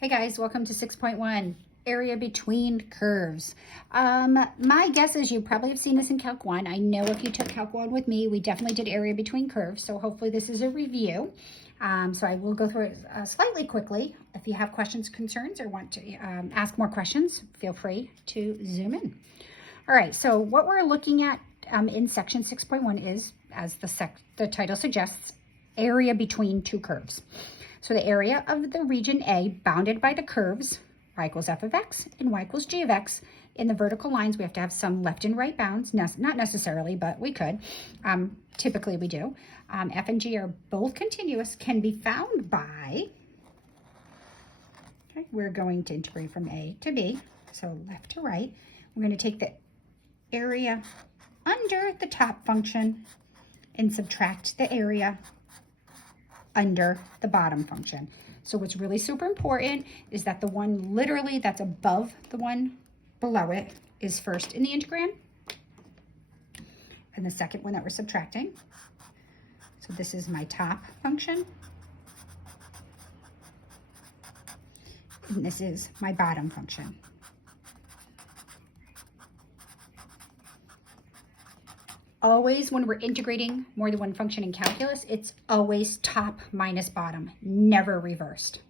Hey guys, welcome to 6.1, area between curves. My guess is you probably have seen this in Calc 1. I know if you took Calc 1 with me, we definitely did area between curves, so hopefully this is a review. So I will go through it slightly quickly. If you have questions, concerns, or want to ask more questions, feel free to zoom in. All right, so what we're looking at in section 6.1 is, as the title suggests, area between two curves. So the area of the region A bounded by the curves y equals f of x and y equals g of x. In the vertical lines, we have to have some left and right bounds. Not necessarily, but we could. Typically we do. F and g are both continuous, can be found by, okay, we're going to integrate from A to B, so left to right. We're going to take the area under the top function and subtract the area under the bottom function. So what's really super important is that the one literally that's above the one below it is first in the integrand, and the second one that we're subtracting. So this is my top function, and this is my bottom function. Always, when we're integrating more than one function in calculus, it's always top minus bottom, never reversed.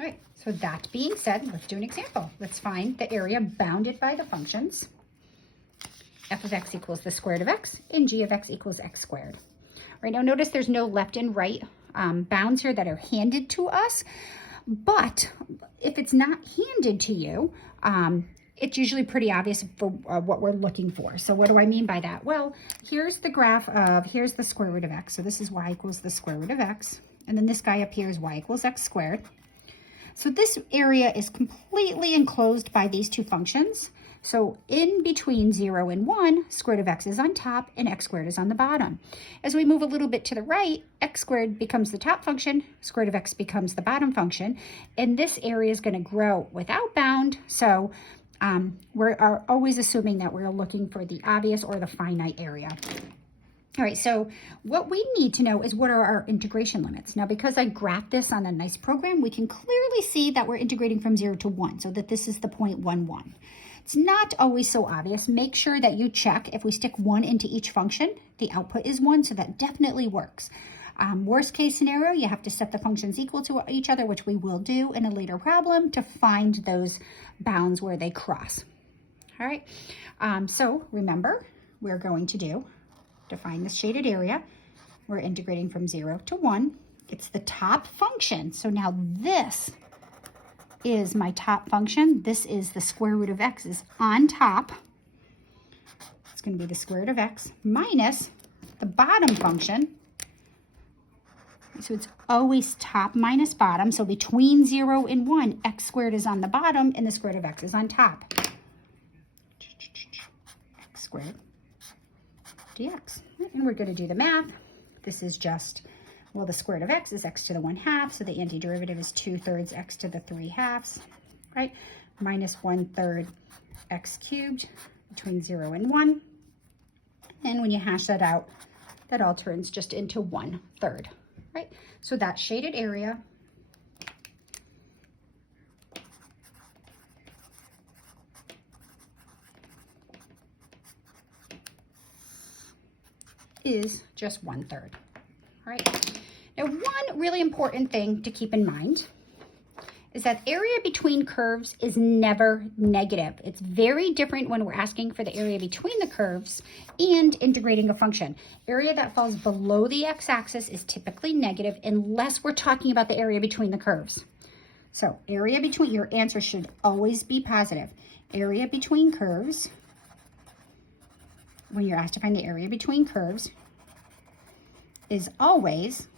All right, so that being said, let's do an example. Let's find the area bounded by the functions f of x equals the square root of x and g of x equals x squared. All right, now notice there's no left and right bounds here that are handed to us, but if it's not handed to you, it's usually pretty obvious for what we're looking for. So what do I mean by that? Well, here's the graph of, here's the square root of x. So this is y equals the square root of x. And then this guy up here is y equals x squared. So this area is completely enclosed by these two functions. So in between 0 and 1, square root of x is on top and x squared is on the bottom. As we move a little bit to the right, x squared becomes the top function, square root of x becomes the bottom function. And this area is going to grow without bound. So we're always assuming that we're looking for the obvious or the finite area. All right, so what we need to know is what are our integration limits. Now, because I graphed this on a nice program, we can clearly see that we're integrating from 0 to 1, so that this is the 0.11. It's not always so obvious. Make sure that you check if we stick 1 into each function, the output is 1, so that definitely works. Worst case scenario, you have to set the functions equal to each other, which we will do in a later problem to find those bounds where they cross. All right, so remember, we're going to define the shaded area. We're integrating from 0 to 1. It's the top function. So now this is my top function. This is the square root of x is on top. It's going to be the square root of x minus the bottom function. So it's always top minus bottom. So between 0 and 1, x squared is on the bottom and the square root of x is on top. X squared dx. And we're going to do the math. This is just, well, the square root of x is x to the 1/2. So the antiderivative is 2/3 x to the 3/2, right? Minus 1/3 x cubed between 0 and 1. And when you hash that out, that all turns just into 1/3. Right? So that shaded area is just 1/3. All right. Now, one really important thing to keep in mind is that area between curves is never negative. It's very different when we're asking for the area between the curves and integrating a function. Area that falls below the x-axis is typically negative unless we're talking about the area between the curves. So area between, your answer should always be positive. Area between curves, when you're asked to find the area between curves, is always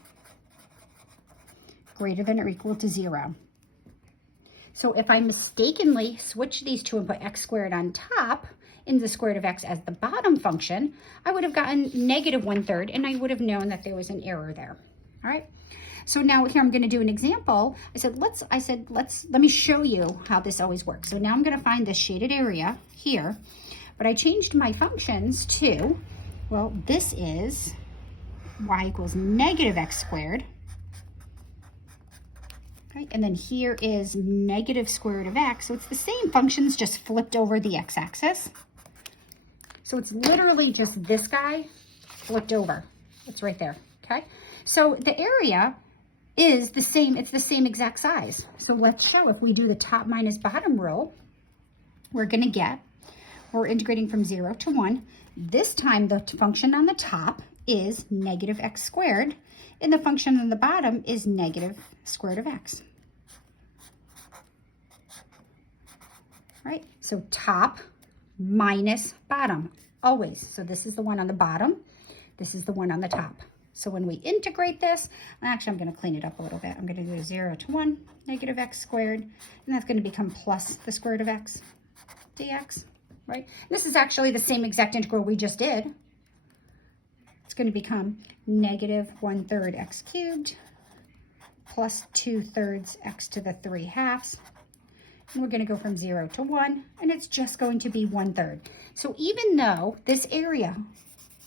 greater than or equal to 0. So if I mistakenly switch these two and put x squared on top and the square root of x as the bottom function, I would have gotten negative 1/3, and I would have known that there was an error there. All right. So now here I'm going to do an example. Let me show you how this always works. So now I'm going to find this shaded area here, but I changed my functions to, well, this is y equals negative x squared Right? And then here is negative square root of x. So it's the same functions, just flipped over the x-axis. So it's literally just this guy flipped over. It's right there, okay? So the area is the same, it's the same exact size. So let's show if we do the top minus bottom rule, we're integrating from 0 to 1. This time the function on the top is negative x squared, and the function on the bottom is negative square root of x. Right? So top minus bottom, always. So this is the one on the bottom, this is the one on the top. So when we integrate this, actually I'm going to clean it up a little bit. I'm going to do 0 to 1, negative x squared, and that's going to become plus the square root of x dx, right? This is actually the same exact integral we just did. It's going to become negative 1/3 x cubed plus 2/3 x to the 3/2. And we're going to go from 0 to 1, and it's just going to be 1/3. So even though this area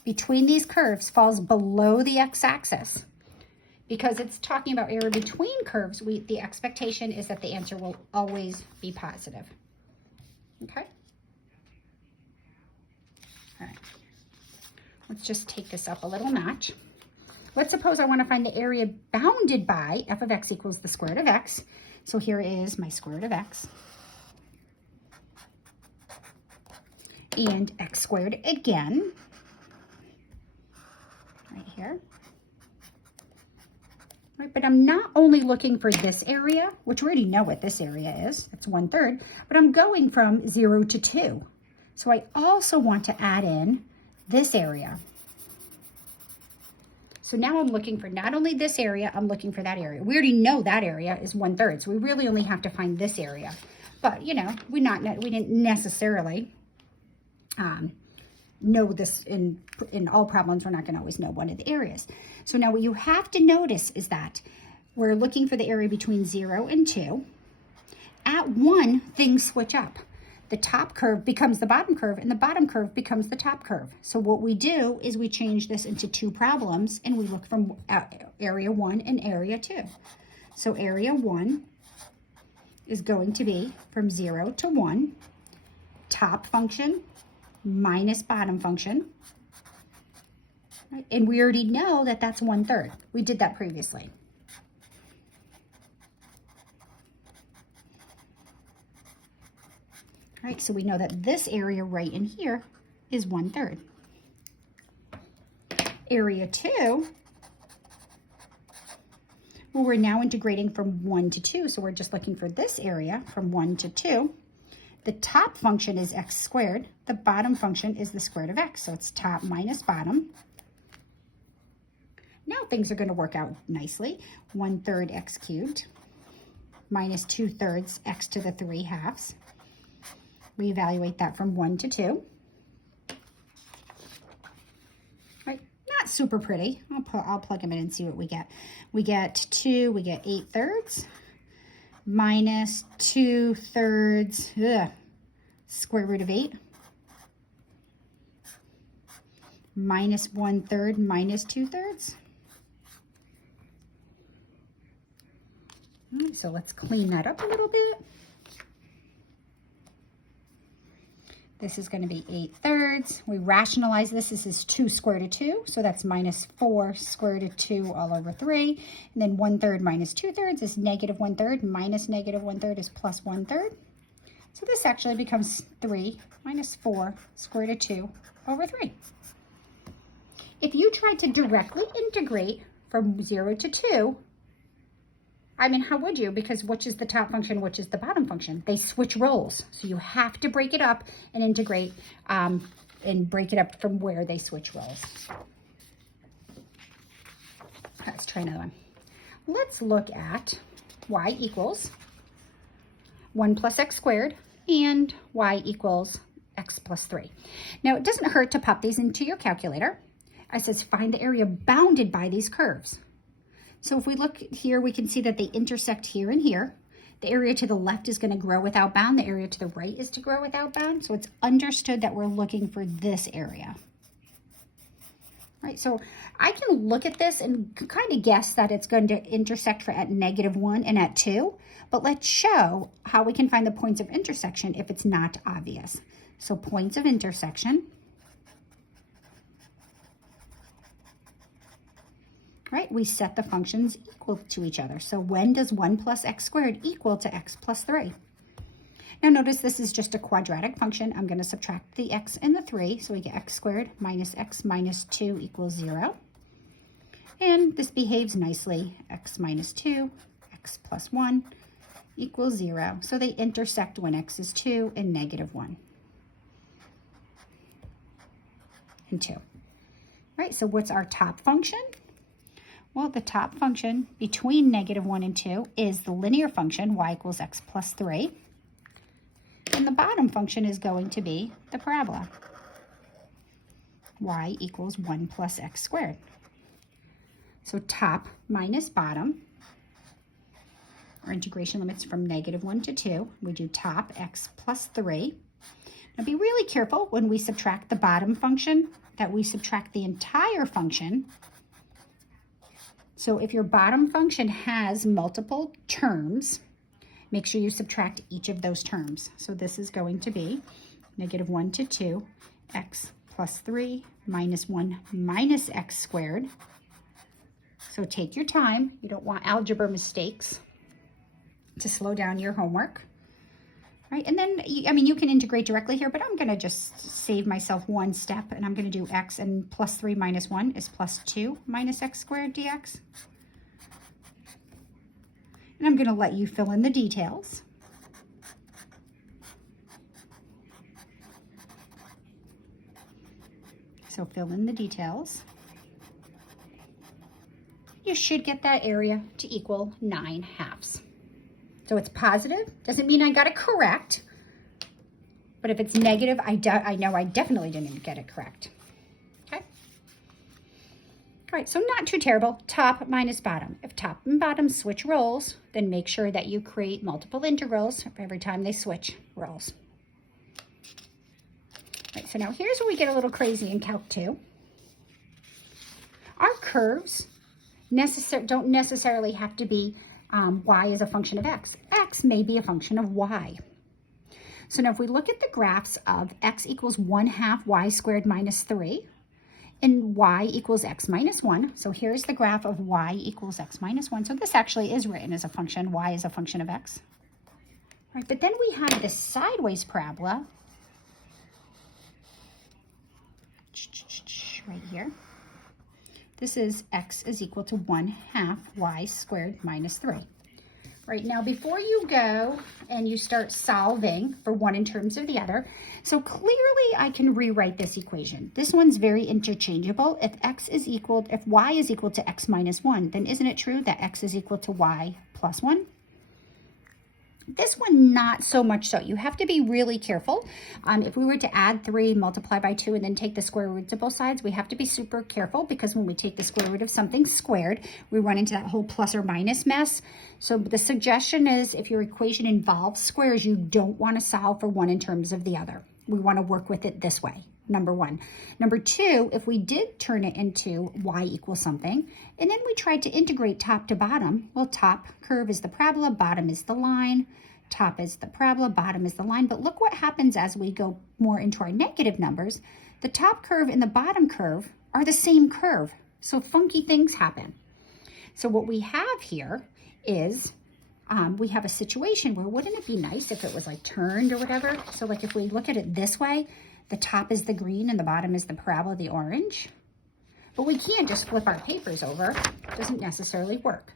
between these curves falls below the x-axis, because it's talking about area between curves, the expectation is that the answer will always be positive. Okay? All right. Let's just take this up a little notch. Let's suppose I want to find the area bounded by f of x equals the square root of x. So here is my square root of x. And x squared again. Right here. Right, but I'm not only looking for this area, which we already know what this area is. It's 1/3. But I'm going from 0 to 2. So I also want to add in this area. So now I'm looking for not only this area, I'm looking for that area. We already know that area is 1/3, so we really only have to find this area. But, you know, we didn't necessarily know this in all problems. We're not going to always know one of the areas. So now what you have to notice is that we're looking for the area between 0 and 2. At 1, things switch up. The top curve becomes the bottom curve, and the bottom curve becomes the top curve. So what we do is we change this into 2 problems, and we look from area 1 and area 2. So area 1 is going to be from 0 to 1, top function minus bottom function. Right? And we already know that that's 1/3. We did that previously. All right, so we know that this area right in here is 1/3. Area 2, well, we're now integrating from 1 to 2, so we're just looking for this area from 1 to 2. The top function is x squared. The bottom function is the square root of x, so it's top minus bottom. Now things are going to work out nicely. 1/3 x cubed minus 2/3 x to the 3/2. We evaluate that from 1 to 2. Right, not super pretty. I'll plug them in and see what we get. We get 2, we get 8/3 minus 2/3 square root of 8 minus 1/3 minus 2/3. All right, so let's clean that up a little bit. This is going to be 8/3. We rationalize this. This is 2 square root of 2, so that's minus 4 square root of 2 all over 3. And then 1/3 minus 2/3 is negative 1/3 minus negative 1/3 is plus 1/3. So this actually becomes 3 minus 4 square root of 2 over 3. If you tried to directly integrate from 0 to 2, I mean, how would you? Because which is the top function, which is the bottom function? They switch roles. So you have to break it up and integrate and break it up from where they switch roles. Let's try another one. Let's look at y equals 1 plus x squared and y equals x plus 3. Now, it doesn't hurt to pop these into your calculator. It says find the area bounded by these curves. So if we look here, we can see that they intersect here and here. The area to the left is going to grow without bound. The area to the right is to grow without bound. So it's understood that we're looking for this area. Right, so I can look at this and kind of guess that it's going to intersect at -1 and at 2, but let's show how we can find the points of intersection if it's not obvious. So points of intersection, right, we set the functions equal to each other. So when does 1 plus x squared equal to x plus 3? Now notice this is just a quadratic function. I'm going to subtract the x and the 3, so we get x squared minus x minus 2 equals 0. And this behaves nicely. X minus 2, x plus 1 equals 0. So they intersect when x is 2 and -1 and 2. Right, so what's our top function? Well, the top function between -1 and 2 is the linear function y equals x plus 3. And the bottom function is going to be the parabola, y equals 1 plus x squared. So top minus bottom, our integration limits from -1 to 2. We do top x plus 3. Now be really careful when we subtract the bottom function that we subtract the entire function. So if your bottom function has multiple terms, make sure you subtract each of those terms. So this is going to be -1 to 2, x plus 3 minus 1 minus x squared. So take your time. You don't want algebra mistakes to slow down your homework. Right? And then, I mean, you can integrate directly here, but I'm going to just save myself one step, and I'm going to do x, and plus 3 minus 1 is plus 2 minus x squared dx. And I'm going to let you fill in the details. So fill in the details. You should get that area to equal 9/2. So it's positive. Doesn't mean I got it correct. But if it's negative, I know I definitely didn't get it correct. Okay? All right, so not too terrible. Top minus bottom. If top and bottom switch roles, then make sure that you create multiple integrals every time they switch roles. All right, so now here's where we get a little crazy in Calc 2. Our curves don't necessarily have to be y is a function of x. X may be a function of y. So now if we look at the graphs of x equals 1/2 y squared minus 3 and y equals x minus 1. So here's the graph of y equals x minus 1. So this actually is written as a function. Y is a function of x. All right, but then we have this sideways parabola right here. This is x is equal to 1/2 y squared minus 3. Right, now before you go and you start solving for one in terms of the other, so clearly I can rewrite this equation. This one's very interchangeable. If y is equal to x minus 1, then isn't it true that x is equal to y plus 1? This one, not so much so. You have to be really careful. If we were to add 3, multiply by 2, and then take the square roots of both sides, we have to be super careful because when we take the square root of something squared, we run into that whole plus or minus mess. So the suggestion is if your equation involves squares, you don't want to solve for one in terms of the other. We want to work with it this way. Number one. Number two, if we did turn it into y equals something, and then we tried to integrate top to bottom, well, top curve is the parabola, bottom is the line, top is the parabola, bottom is the line. But look what happens as we go more into our negative numbers. The top curve and the bottom curve are the same curve. So funky things happen. So what we have here is we have a situation where wouldn't it be nice if it was like turned or whatever? So like if we look at it this way, the top is the green and the bottom is the parabola, the orange. But we can't just flip our papers over. It doesn't necessarily work.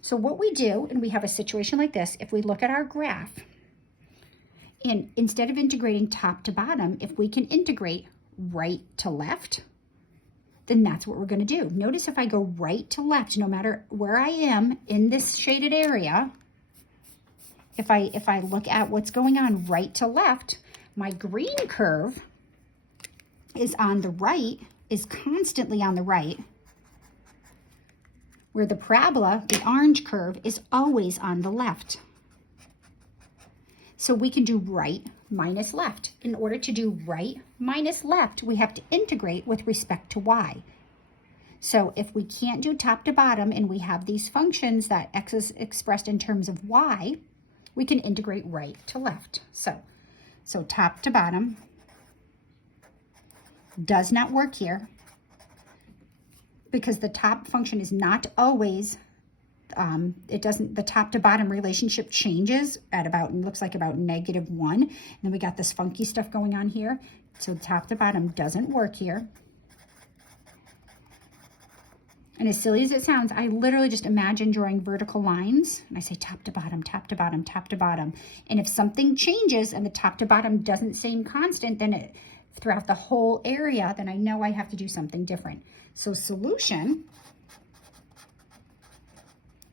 So what we do, and we have a situation like this, if we look at our graph, and instead of integrating top to bottom, if we can integrate right to left, then that's what we're going to do. Notice if I go right to left, no matter where I am in this shaded area, if I look at what's going on right to left, my green curve is on the right, is constantly on the right, where the parabola, the orange curve, is always on the left. So we can do right minus left. In order to do right minus left, we have to integrate with respect to y. So if we can't do top to bottom and we have these functions that x is expressed in terms of y, we can integrate right to left. So top to bottom does not work here because the top function is not always, the top to bottom relationship changes at about, it looks like about -1. And then we got this funky stuff going on here. So top to bottom doesn't work here. And as silly as it sounds, I literally just imagine drawing vertical lines. And I say top to bottom, top to bottom, top to bottom. And if something changes and the top to bottom doesn't stay constant, then throughout the whole area, then I know I have to do something different. So solution,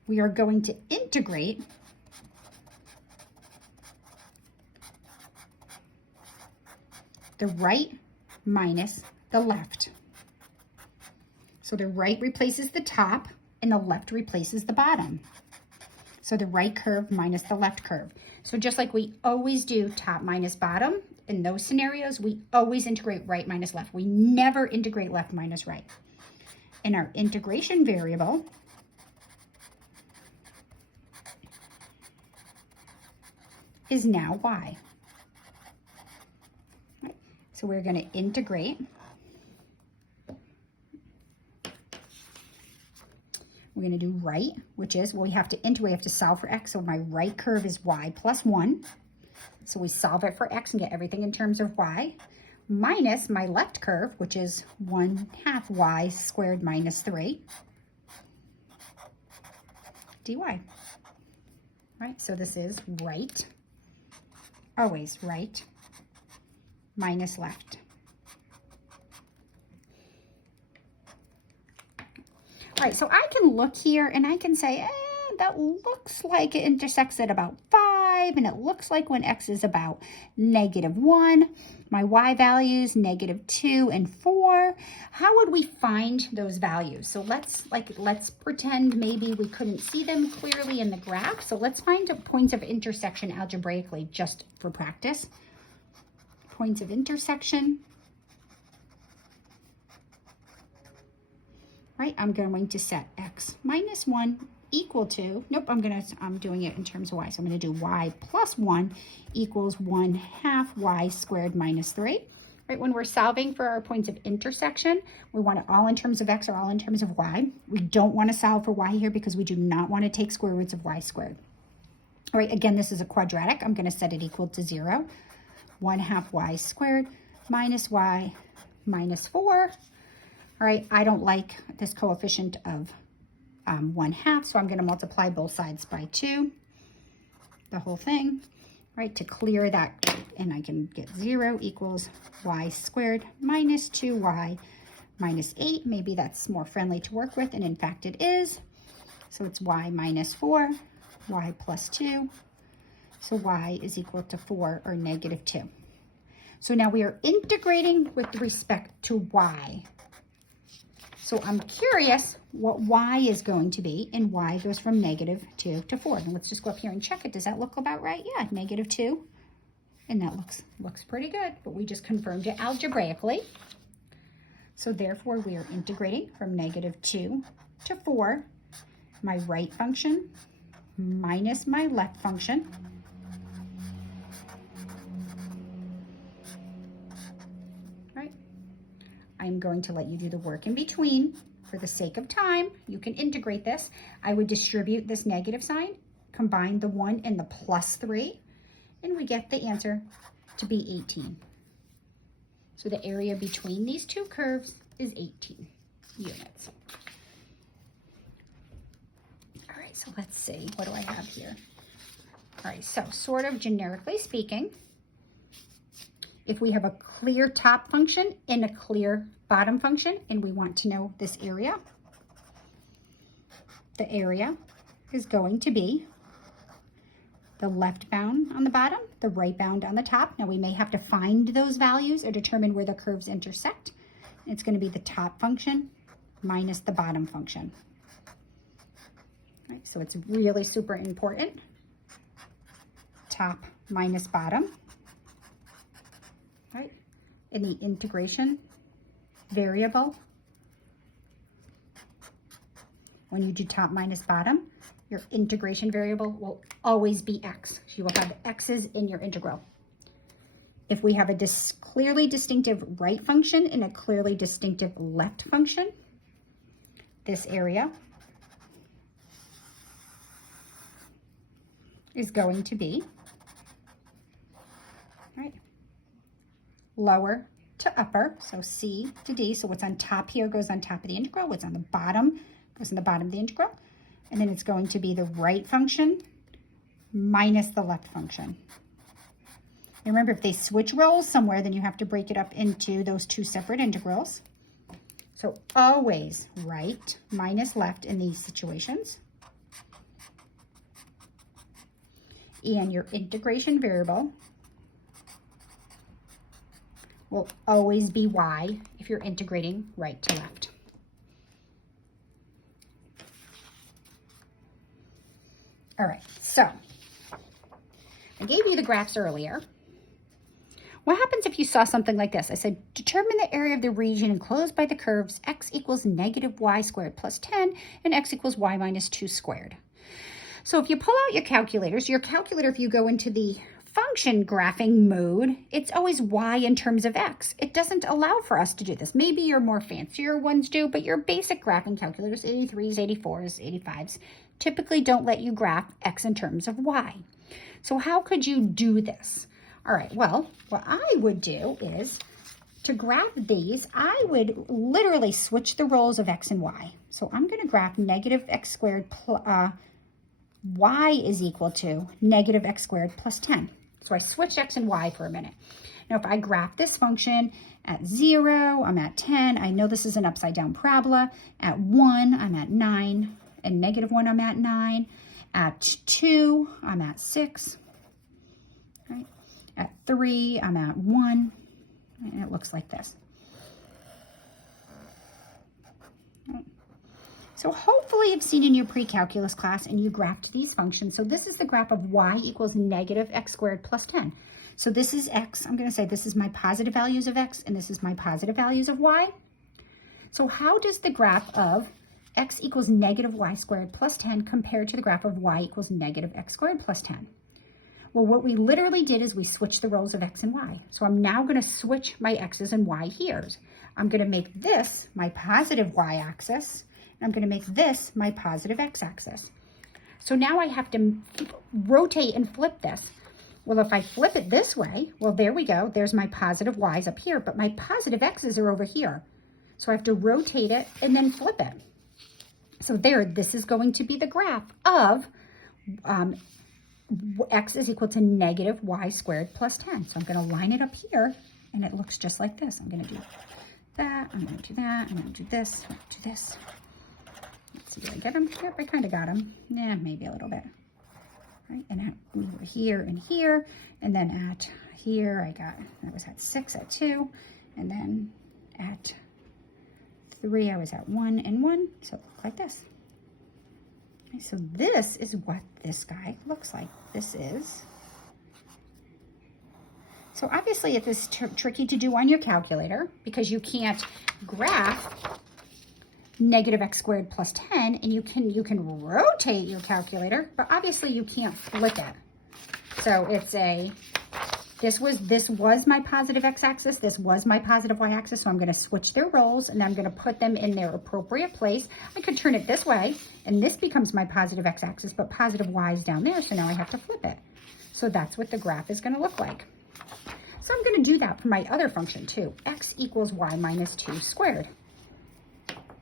we are going to integrate the right minus the left. So the right replaces the top and the left replaces the bottom. So the right curve minus the left curve. So just like we always do top minus bottom, in those scenarios, we always integrate right minus left. We never integrate left minus right. And our integration variable is now y. Right. So we're going to integrate. We're going to do right, which is, well, we have to solve for x. So my right curve is y plus 1. So we solve it for x and get everything in terms of y, minus my left curve, which is 1/2 y squared minus 3 dy. Right, so this is right, always right, minus left. All right, so I can look here and I can say, that looks like it intersects at about 5, and it looks like when x is about -1, my y values -2 and 4. How would we find those values? So let's pretend maybe we couldn't see them clearly in the graph. So let's find points of intersection algebraically just for practice. Points of intersection. Right, I'm going to set x minus 1 equal to, nope, I'm doing it in terms of y. So I'm going to do y plus 1 equals 1/2 y squared minus 3. Right, when we're solving for our points of intersection, we want it all in terms of x or all in terms of y. We don't want to solve for y here because we do not want to take square roots of y squared. All right, again, this is a quadratic. I'm going to set it equal to 0. 1/2 y squared minus y minus 4. All right, I don't like this coefficient of 1/2, so I'm going to multiply both sides by 2, the whole thing, right, to clear that, and I can get 0 equals y squared minus 2y minus 8. Maybe that's more friendly to work with, and in fact it is. So it's y minus 4, y plus 2, so y is equal to 4 or -2. So now we are integrating with respect to y. So I'm curious what y is going to be, and y goes from -2 to 4. And let's just go up here and check it. Does that look about right? Yeah, -2. And that looks pretty good, but we just confirmed it algebraically. So therefore, we are integrating from -2 to 4, my right function minus my left function. I'm going to let you do the work in between. For the sake of time, you can integrate this. I would distribute this negative sign, combine the 1 and the plus 3, and we get the answer to be 18. So the area between these two curves is 18 units. All right, so let's see. What do I have here? All right, so sort of generically speaking, if we have a clear top function and a clear bottom function, and we want to know this area, the area is going to be the left bound on the bottom, the right bound on the top. Now we may have to find those values or determine where the curves intersect. It's going to be the top function minus the bottom function. Right, so it's really super important. Top minus bottom. Right, in the integration variable when you do top minus bottom, your integration variable will always be x. So you will have x's in your integral. If we have a clearly distinctive right function and a clearly distinctive left function, this area is going to be lower to upper, so C to D. So what's on top here goes on top of the integral. What's on the bottom goes on the bottom of the integral. And then it's going to be the right function minus the left function. And remember, if they switch roles somewhere, then you have to break it up into those two separate integrals. So always right minus left in these situations. And your integration variable will always be y if you're integrating right to left. All right, so I gave you the graphs earlier. What happens if you saw something like this? I said, determine the area of the region enclosed by the curves x equals negative y squared plus 10 and x equals y minus 2 squared. So if you pull out your calculators, if you go into the function graphing mode, it's always y in terms of x. It doesn't allow for us to do this. Maybe your more fancier ones do, but your basic graphing calculators, 83s, 84s, 85s, typically don't let you graph x in terms of y. So how could you do this? All right, well, what I would do is to graph these, I would literally switch the roles of x and y. So I'm going to graph negative x squared y is equal to negative x squared plus 10. So I switch x and y for a minute. Now, if I graph this function at 0, I'm at 10. I know this is an upside down parabola. At 1, I'm at 9. And negative 1, I'm at 9. At 2, I'm at 6. Right? At 3, I'm at 1. And it looks like this. Right. So hopefully you've seen in your pre-calculus class and you graphed these functions. So this is the graph of y equals negative x squared plus 10. So this is x. I'm going to say this is my positive values of x and this is my positive values of y. So how does the graph of x equals negative y squared plus 10 compared to the graph of y equals negative x squared plus 10? Well, what we literally did is we switched the roles of x and y. So I'm now going to switch my x's and y here. I'm going to make this my positive y-axis, and I'm going to make this my positive x-axis. So now I have to rotate and flip this. Well, if I flip it this way, well, there we go. There's my positive y's up here, but my positive x's are over here. So I have to rotate it and then flip it. So there, this is going to be the graph of x is equal to negative y squared plus 10. So I'm going to line it up here, and it looks just like this. I'm going to do that, I'm going to do that, I'm going to do this, I'm going to do this. Let's see, did I get them? Yep, I kind of got them. Yeah, maybe a little bit. Right, and we were here and here, and then at here I was at 6 at 2, and then at 3 I was at 1 and 1, so it looked like this. So this is what this guy looks like. This is, so obviously it is tricky to do on your calculator because you can't graph negative x squared plus 10, and you can rotate your calculator, but obviously you can't flip it. So it's this was my positive x-axis, this was my positive y-axis, so I'm going to switch their roles and I'm going to put them in their appropriate place. I could turn it this way and this becomes my positive x-axis, but positive y is down there, so now I have to flip it. So that's what the graph is going to look like. So I'm going to do that for my other function too, x equals y minus 2 squared.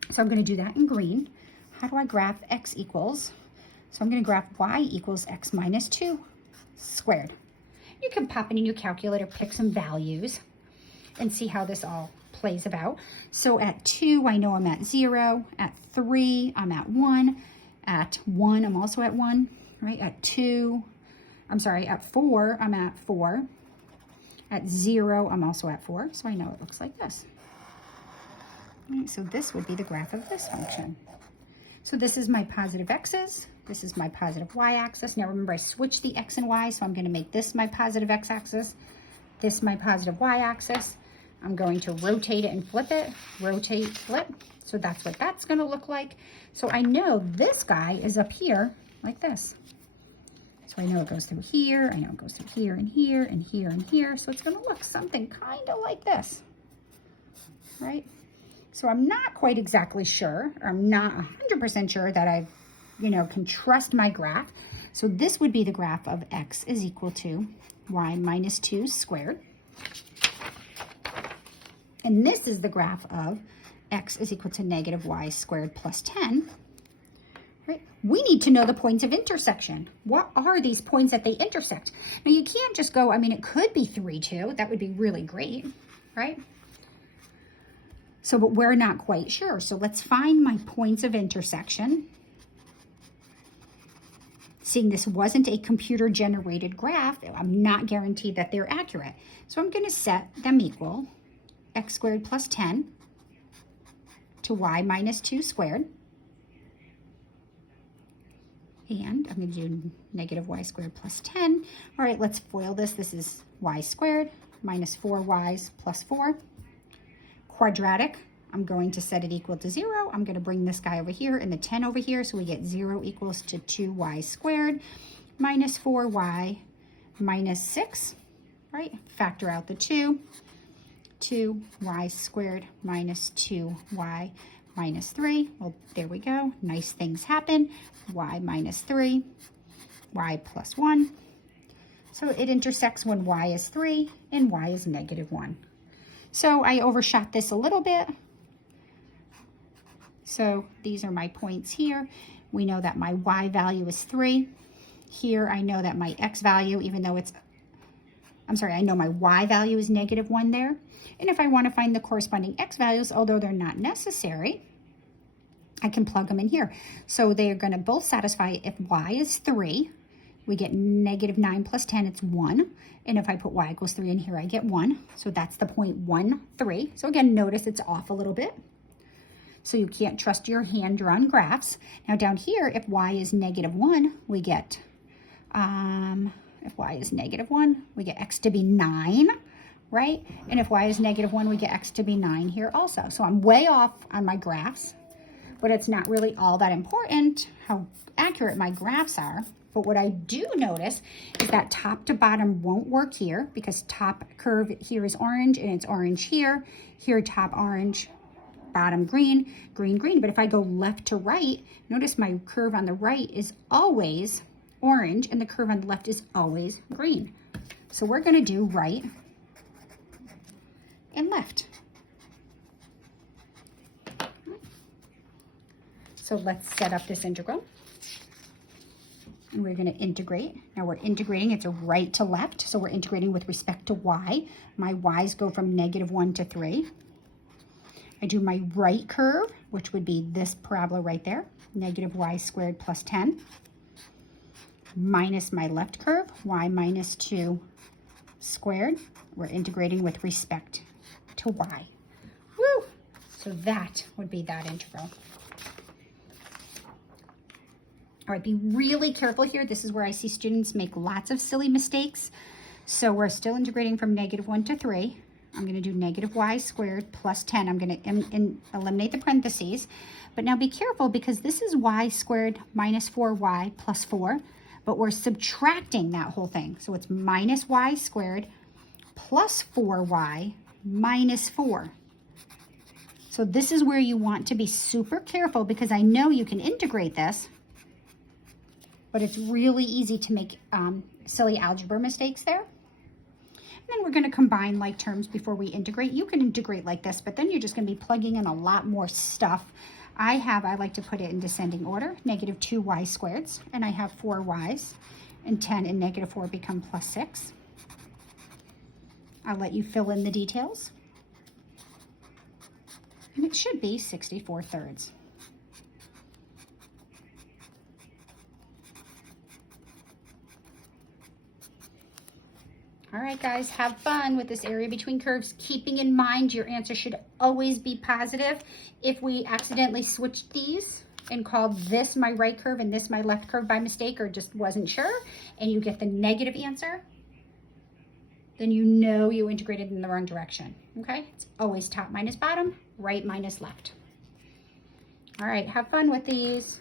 So I'm going to do that in green. How do I graph x equals? So I'm going to graph y equals x minus 2 squared. You can pop it in your calculator, pick some values, and see how this all plays about. So at 2, I know I'm at 0. At 3, I'm at 1. At 1, I'm also at 1. Right? At 4, I'm at 4. At 0, I'm also at 4. So I know it looks like this. Right, so this would be the graph of this function. So this is my positive x's. This is my positive y-axis. Now remember, I switched the x and y, so I'm going to make this my positive x-axis, this my positive y-axis. I'm going to rotate it and flip it, rotate, flip. So that's what that's gonna look like. So I know this guy is up here like this. So I know it goes through here, I know it goes through here and here and here and here. So it's gonna look something kind of like this, right? So I'm not quite exactly sure, or I'm not 100% sure that I, can trust my graph. So this would be the graph of x is equal to y minus 2 squared. And this is the graph of x is equal to negative y squared plus 10. Right? We need to know the points of intersection. What are these points that they intersect? Now you can't just go, it could be 3, 2. That would be really great, right? So, but we're not quite sure. So let's find my points of intersection. Seeing this wasn't a computer generated graph, I'm not guaranteed that they're accurate. So I'm going to set them equal x squared plus 10 to y minus 2 squared. And I'm going to do negative y squared plus 10. All right, let's FOIL this. This is y squared minus 4y's plus 4. Quadratic, I'm going to set it equal to 0. I'm going to bring this guy over here and the 10 over here. So we get 0 equals to 2y squared minus 4y minus 6, right? Factor out the 2. 2y squared minus 2y minus 3. Well, there we go. Nice things happen. Y minus 3, y plus 1. So it intersects when y is 3 and y is negative 1. So I overshot this a little bit. So these are my points here. We know that my y value is 3. Here I know that my x value, even though I know my y value is negative 1 there. And if I want to find the corresponding x values, although they're not necessary, I can plug them in here. So they are going to both satisfy. If y is 3, we get negative 9 plus 10, it's 1. And if I put y equals 3 in here, I get 1. So that's the point 1, 3. So again, notice it's off a little bit. So you can't trust your hand-drawn graphs. Now down here, if y is negative 1, we get, if y is negative 1, we get x to be 9, right? And if y is negative 1, we get x to be 9 here also. So I'm way off on my graphs, but it's not really all that important how accurate my graphs are. But what I do notice is that top to bottom won't work here because top curve here is orange and it's orange here. Here top orange, bottom green, green, green. But if I go left to right, notice my curve on the right is always orange and the curve on the left is always green. So we're going to do right and left. So let's set up this integral. And we're going to integrate. Now we're integrating, it's a right to left. So we're integrating with respect to y. My y's go from negative 1 to 3. I do my right curve, which would be this parabola right there, negative y squared plus 10, minus my left curve, y minus 2 squared. We're integrating with respect to y. Woo! So that would be that integral. All right, be really careful here. This is where I see students make lots of silly mistakes. So we're still integrating from negative 1 to 3. I'm going to do negative y squared plus 10. I'm going to eliminate the parentheses. But now be careful because this is y squared minus 4y plus 4. But we're subtracting that whole thing. So it's minus y squared plus 4y minus 4. So this is where you want to be super careful because I know you can integrate this, but it's really easy to make silly algebra mistakes there. And then we're going to combine like terms before we integrate. You can integrate like this, but then you're just going to be plugging in a lot more stuff. I like to put it in descending order, negative 2y squareds, and I have 4y's, and 10 and negative 4 become plus 6. I'll let you fill in the details. And it should be 64/3. All right, guys, have fun with this area between curves, keeping in mind your answer should always be positive. If we accidentally switched these and called this my right curve and this my left curve by mistake or just wasn't sure, and you get the negative answer, then you know you integrated in the wrong direction, okay? It's always top minus bottom, right minus left. All right, have fun with these.